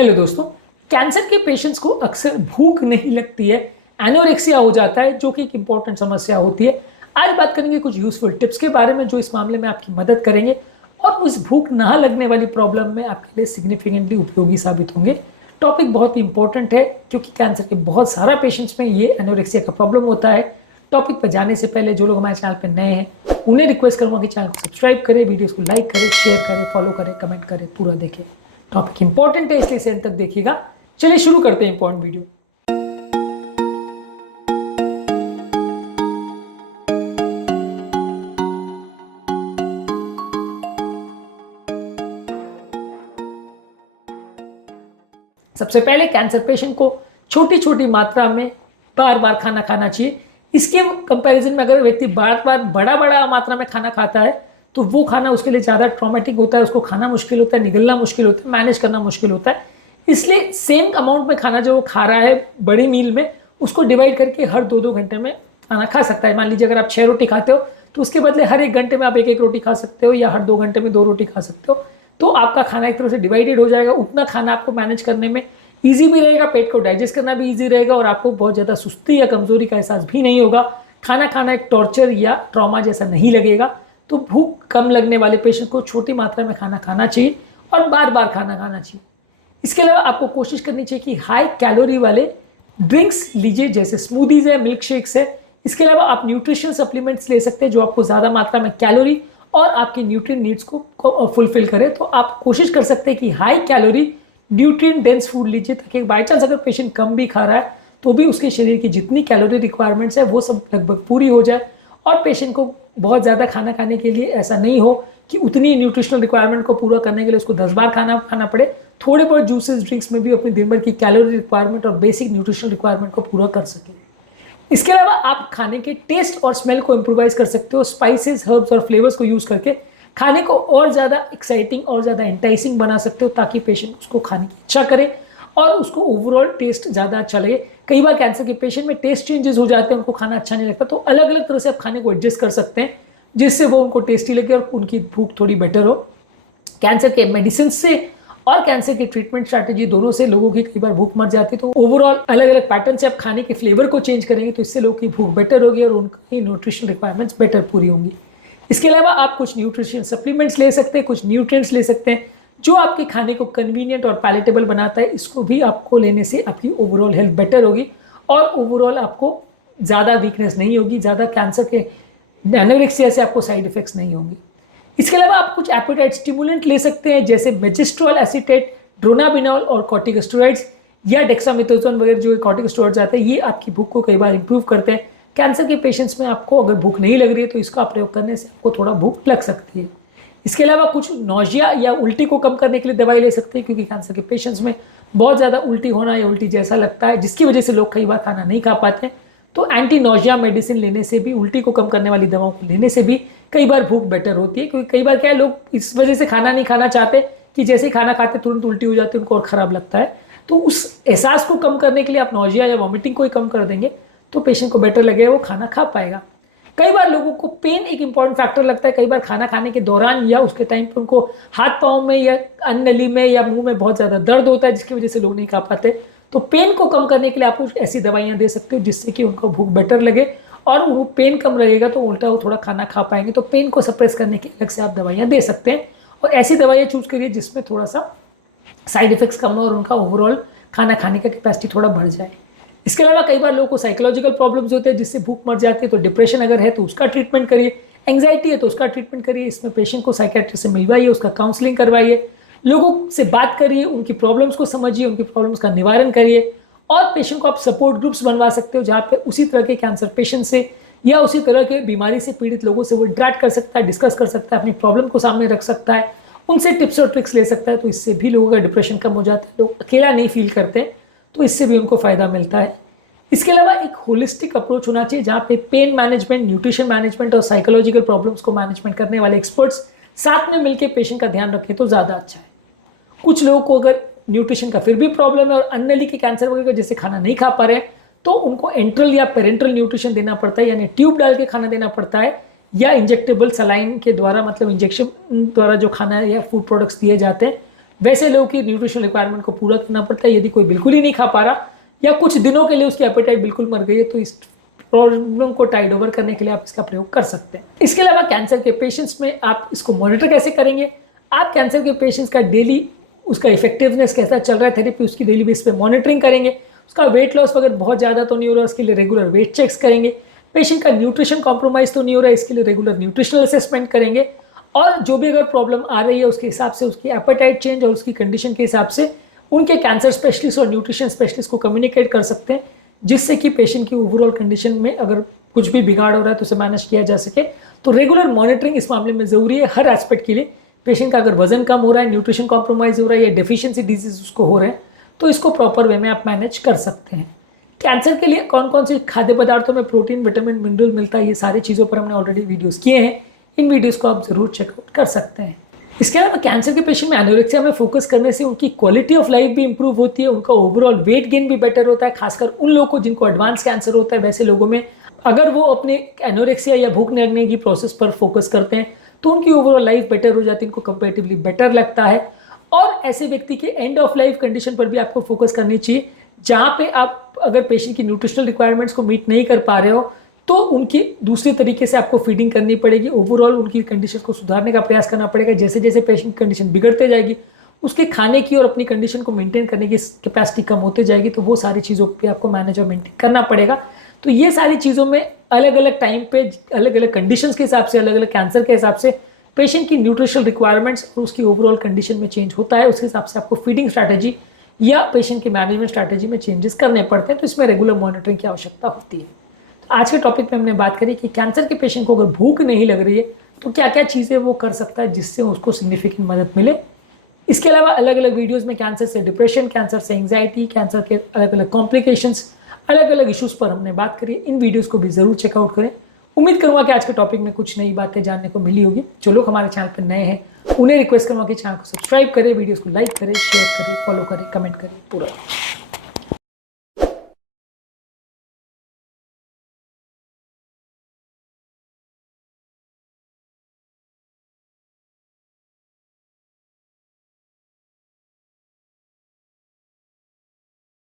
Hello दोस्तों, cancer के patients को अक्सर भूख नहीं लगती है, एनोरेक्सिया हो जाता है जो कि एक इंपॉर्टेंट समस्या होती है। आज बात करेंगे कुछ यूजफुल टिप्स के बारे में जो इस मामले में आपकी मदद करेंगे और उस भूख ना लगने वाली प्रॉब्लम में आपके लिए सिग्निफिकेंटली उपयोगी साबित होंगे। टॉपिक बहुत ही इंपॉर्टेंट है क्योंकि कैंसर के बहुत सारा पेशेंट्स में ये एनोरेक्सिया का प्रॉब्लम होता है। टॉपिक पर जाने से पहले जो लोग हमारे चैनल पर नए हैं उन्हें रिक्वेस्ट करूँगा कि चैनल को सब्सक्राइब करें, वीडियोस को लाइक करें, शेयर करें, फॉलो करें, कमेंट करें, पूरा देखें। टॉपिक इंपॉर्टेंट है इसलिए एंड तक देखिएगा। चलिए शुरू करते हैं इंपॉर्टेंट वीडियो। सबसे पहले कैंसर पेशेंट को छोटी छोटी मात्रा में बार बार खाना खाना चाहिए। इसके कंपैरिजन में अगर व्यक्ति बार बार बड़ा बड़ा मात्रा में खाना खाता है तो वो खाना उसके लिए ज़्यादा ट्रॉमेटिक होता है, उसको खाना मुश्किल होता है, निगलना मुश्किल होता है, मैनेज करना मुश्किल होता है। इसलिए सेम अमाउंट में खाना जो वो खा रहा है बड़ी मील में, उसको डिवाइड करके हर 2-2 घंटे में खाना खा सकता है। मान लीजिए अगर आप 6 रोटी खाते हो तो उसके बदले हर 1 घंटे में आप 1-1 रोटी खा सकते हो या हर 2 घंटे में 2 रोटी खा सकते हो। तो आपका खाना एक तरह से डिवाइडेड हो जाएगा। उतना खाना आपको मैनेज करने में ईजी भी रहेगा, पेट को डाइजेस्ट करना भी ईजी रहेगा और आपको बहुत ज़्यादा सुस्ती या कमजोरी का एहसास भी नहीं होगा। खाना खाना एक टॉर्चर या ट्रॉमा जैसा नहीं लगेगा। तो भूख कम लगने वाले पेशेंट को छोटी मात्रा में खाना खाना चाहिए और बार बार खाना खाना चाहिए। इसके अलावा आपको कोशिश करनी चाहिए कि हाई कैलोरी वाले ड्रिंक्स लीजिए, जैसे स्मूदीज है, मिल्क शेक्स है। इसके अलावा आप न्यूट्रिशन सप्लीमेंट्स ले सकते हैं जो आपको ज़्यादा मात्रा में कैलोरी और आपकी न्यूट्रिएंट नीड्स को फुलफिल करे। तो आप कोशिश कर सकते हैं कि high calorie nutrient dense food लीजिए ताकि बाई चांस अगर पेशेंट कम भी खा रहा है तो भी उसके शरीर की जितनी कैलोरी रिक्वायरमेंट्स है वो सब लगभग पूरी हो जाए और पेशेंट को बहुत ज़्यादा खाना खाने के लिए ऐसा नहीं हो कि उतनी न्यूट्रिशनल रिक्वायरमेंट को पूरा करने के लिए उसको 10 बार खाना खाना पड़े। थोड़े बहुत जूसेस ड्रिंक्स में भी अपनी दिन भर की कैलोरी रिक्वायरमेंट और बेसिक न्यूट्रिशनल रिक्वायरमेंट को पूरा कर सके। इसके अलावा आप खाने के टेस्ट और स्मेल को इम्प्रोवाइज कर सकते हो। स्पाइसेस, हर्ब्स और फ्लेवर्स को यूज़ करके खाने को और ज़्यादा एक्साइटिंग और ज़्यादा एंटाइसिंग बना सकते हो ताकि पेशेंट उसको खाने की इच्छा करे और उसको ओवरऑल टेस्ट ज़्यादा अच्छा लगे। कई बार कैंसर के पेशेंट में टेस्ट चेंजेस हो जाते हैं, उनको खाना अच्छा नहीं लगता, तो अलग अलग तरह से आप खाने को एडजस्ट कर सकते हैं जिससे वो उनको टेस्टी लगे और उनकी भूख थोड़ी बेटर हो। कैंसर के मेडिसिन से और कैंसर की ट्रीटमेंट स्ट्रैटेजी दोनों से लोगों की कई बार भूख मर जाती है। तो ओवरऑल अलग अलग पैटर्न से आप खाने के फ्लेवर को चेंज करेंगे तो इससे लोगों की भूख बेटर होगी और उनकी न्यूट्रिशन रिक्वायरमेंट्स बेटर पूरी होंगी। इसके अलावा आप कुछ न्यूट्रिशन सप्लीमेंट्स ले सकते हैं, कुछ न्यूट्रिएंट्स ले सकते हैं जो आपके खाने को कन्वीनियंट और पैलेटेबल बनाता है। इसको भी आपको लेने से आपकी ओवरऑल हेल्थ बेटर होगी और ओवरऑल आपको ज़्यादा वीकनेस नहीं होगी, ज़्यादा कैंसर के एनोरेक्सिया से आपको साइड इफेक्ट्स नहीं होंगे। इसके अलावा आप कुछ एपेटाइट स्टिमुलेंट ले सकते हैं जैसे मेजिस्ट्रोल एसीटेट, ड्रोनाबिनॉल और कॉर्टिकोस्टेरॉइड्स या डेक्सामेथासोन वगैरह जो कॉर्टिकोस्टेरॉइड्स आते हैं। ये आपकी भूख को कई बार इंप्रूव करते हैं। कैंसर के पेशेंट्स में आपको अगर भूख नहीं लग रही है तो इसका प्रयोग करने से आपको थोड़ा भूख लग सकती है। इसके अलावा कुछ नौजिया या उल्टी को कम करने के लिए दवाई ले सकते हैं क्योंकि कैंसर के पेशेंट्स में बहुत ज़्यादा उल्टी होना या उल्टी जैसा लगता है जिसकी वजह से लोग कई बार खाना नहीं खा पाते हैं। तो एंटी नौजिया मेडिसिन लेने से भी, उल्टी को कम करने वाली दवाओं को लेने से भी कई बार भूख बेटर होती है। क्योंकि कई बार क्या है, लोग इस वजह से खाना नहीं खाना चाहते कि जैसे ही खाना खाते तुरंत उल्टी हो जाती है, उनको और ख़राब लगता है। तो उस एहसास को कम करने के लिए आप नौजिया या वॉमिटिंग को ही कम कर देंगे तो पेशेंट को बेटर लगेगा, वो खाना खा पाएगा। कई बार लोगों को पेन एक इंपॉर्टेंट फैक्टर लगता है। कई बार खाना खाने के दौरान या उसके टाइम पर उनको हाथ पाँव में या अन्न नली में या मुंह में बहुत ज़्यादा दर्द होता है जिसकी वजह से लोग नहीं खा पाते। तो पेन को कम करने के लिए आप कुछ ऐसी दवाइयाँ दे सकते हो जिससे कि उनको भूख बेटर लगे और वो पेन कम रहेगा तो उल्टा वो थोड़ा खाना खा पाएंगे। तो पेन को सप्रेस करने के अलग से आप दवाइयाँ दे सकते हैं और ऐसी दवाइयाँ चूज़ करिए जिसमें थोड़ा सा साइड इफेक्ट्स कम हो और उनका ओवरऑल खाना खाने का कैपेसिटी थोड़ा बढ़ जाए। इसके अलावा कई बार लोगों को साइकोलॉजिकल प्रॉब्लम्स होते हैं जिससे भूख मर जाती है। तो डिप्रेशन अगर है तो उसका ट्रीटमेंट करिए, एंग्जाइटी है तो उसका ट्रीटमेंट करिए। इसमें पेशेंट को साइकियाट्रिस्ट से मिलवाइए, उसका काउंसलिंग करवाइए, लोगों से बात करिए, उनकी प्रॉब्लम्स को समझिए, उनकी प्रॉब्लम्स का निवारण करिए। और पेशेंट को आप सपोर्ट ग्रुप्स बनवा सकते हो जहाँ पे उसी तरह के कैंसर पेशेंट से या उसी तरह के बीमारी से पीड़ित लोगों से वो इंटरेक्ट कर सकता है, डिस्कस कर सकता है, अपनी प्रॉब्लम को सामने रख सकता है, उनसे टिप्स और ट्रिक्स ले सकता है। तो इससे भी लोगों का डिप्रेशन कम हो जाता है, लोग अकेला नहीं फील करते, तो इससे भी उनको फ़ायदा मिलता है। इसके अलावा एक होलिस्टिक अप्रोच होना चाहिए जहाँ पे पेन मैनेजमेंट, न्यूट्रिशन मैनेजमेंट और साइकोलॉजिकल प्रॉब्लम्स को मैनेजमेंट करने वाले एक्सपर्ट्स साथ में मिलकर पेशेंट का ध्यान रखें तो ज़्यादा अच्छा है। कुछ लोगों को अगर न्यूट्रिशन का फिर भी प्रॉब्लम है और अन्न नली के कैंसर वगैरह जैसे खाना नहीं खा पा रहे हैं तो उनको एंट्रल या पेरेंट्रल न्यूट्रिशन देना पड़ता है, यानी ट्यूब डाल के खाना देना पड़ता है या इंजेक्टेबल सलाइन के द्वारा, मतलब इंजेक्शन द्वारा जो खाना या फूड प्रोडक्ट्स दिए जाते हैं वैसे लोगों की न्यूट्रिशन रिक्वायरमेंट को पूरा करना पड़ता है। यदि कोई बिल्कुल ही नहीं खा पा रहा या कुछ दिनों के लिए उसकी एपेटाइट बिल्कुल मर गई है, तो इस प्रॉब्लम को टाइड ओवर करने के लिए आप इसका प्रयोग कर सकते हैं। इसके अलावा कैंसर के पेशेंट्स में आप इसको मॉनिटर कैसे करेंगे? आप कैंसर के पेशेंट्स का डेली उसका इफेक्टिवनेस कैसा चल रहा है थेरेपी, उसकी डेली बेस पे मॉनिटरिंग करेंगे। उसका वेट लॉस वगैरह बहुत ज़्यादा तो नहीं हो रहा, उसके लिए रेगुलर वेट चेक्स करेंगे। पेशेंट का न्यूट्रिशन कॉम्प्रोमाइज़ तो नहीं हो रहा है, इसके लिए रेगुलर न्यूट्रिशनल असेसमेंट करेंगे। और जो भी अगर प्रॉब्लम आ रही है उसके हिसाब से उसकी एपेटाइट चेंज और उसकी कंडीशन के हिसाब से उनके कैंसर स्पेशलिस्ट और न्यूट्रिशन स्पेशलिस्ट को कम्युनिकेट कर सकते हैं, जिससे कि पेशेंट की ओवरऑल कंडीशन में अगर कुछ भी बिगाड़ हो रहा है तो उसे मैनेज किया जा सके। तो रेगुलर मॉनिटरिंग इस मामले में ज़रूरी है हर एस्पेक्ट के लिए। पेशेंट का अगर वजन कम हो रहा है, न्यूट्रिशन कॉम्प्रोमाइज़ हो रहा है या डेफिशिएंसी डिजीज उसको हो रहे हैं, तो इसको प्रॉपर वे में आप मैनेज कर सकते हैं। कैंसर के लिए कौन कौन से खाद्य पदार्थों में प्रोटीन, विटामिन, मिनरल मिलता है, ये सारी चीज़ों पर हमने ऑलरेडी वीडियोस किए हैं। इन वीडियोस को आप ज़रूर चेकआउट कर सकते हैं। इसके अलावा कैंसर के पेशेंट में एनोरेक्सिया में फोकस करने से उनकी क्वालिटी ऑफ लाइफ भी इंप्रूव होती है, उनका ओवरऑल वेट गेन भी बेटर होता है। खासकर उन लोगों को जिनको एडवांस कैंसर होता है, वैसे लोगों में अगर वो अपने एनोरेक्सिया या भूख लगने की प्रोसेस पर फोकस करते हैं तो उनकी ओवरऑल लाइफ बेटर हो जाती है, उनको कंपेरेटिवली बेटर लगता है। और ऐसे व्यक्ति के एंड ऑफ लाइफ कंडीशन पर भी आपको फोकस करनी चाहिए, जहाँ पे आप अगर पेशेंट की न्यूट्रिशनल रिक्वायरमेंट्स को मीट नहीं कर पा रहे हो तो उनकी दूसरे तरीके से आपको फीडिंग करनी पड़ेगी। ओवरऑल उनकी कंडीशन को सुधारने का प्रयास करना पड़ेगा। जैसे जैसे पेशेंट की कंडीशन बिगड़ते जाएगी, उसके खाने की और अपनी कंडीशन को मेंटेन करने की कैपेसिटी कम होते जाएगी, तो वो सारी चीज़ों पे आपको मैनेज और मेंटेन करना पड़ेगा। तो ये सारी चीज़ों में अलग अलग टाइम पे अलग अलग कंडीशंस के हिसाब से, अलग अलग कैंसर के हिसाब से पेशेंट की न्यूट्रिशनल रिक्वायरमेंट्स और उसकी ओवरऑल कंडीशन में चेंज होता है। उसके हिसाब से आपको फीडिंग स्ट्रैटेजी या पेशेंट की मैनेजमेंट स्ट्रैटेजी में चेंजेस करने पड़ते हैं। तो इसमें रेगुलर मॉनिटरिंग की आवश्यकता होती है। तो आज के टॉपिक में हमने बात करी कि कैंसर के पेशेंट को अगर भूख नहीं लग रही है तो क्या क्या चीज़ें वो कर सकता है जिससे उसको सिग्निफिकेंट मदद मिले। इसके अलावा अलग अलग वीडियोज़ में कैंसर से डिप्रेशन, कैंसर से एंग्जाइटी, कैंसर के अलग अलग कॉम्प्लिकेशंस, अलग अलग इश्यूज़ पर हमने बात करी। इन वीडियोज़ को भी ज़रूर चेकआउट करें। उम्मीद करूँगा कि आज के टॉपिक में कुछ नई बातें जानने को मिली होगी। जो लोग हमारे चैनल पर नए हैं उन्हें रिक्वेस्ट करूँगा कि चैनल को सब्सक्राइब करें, वीडियोज़ को लाइक करें, शेयर करें, फॉलो करें, कमेंट करें पूरा।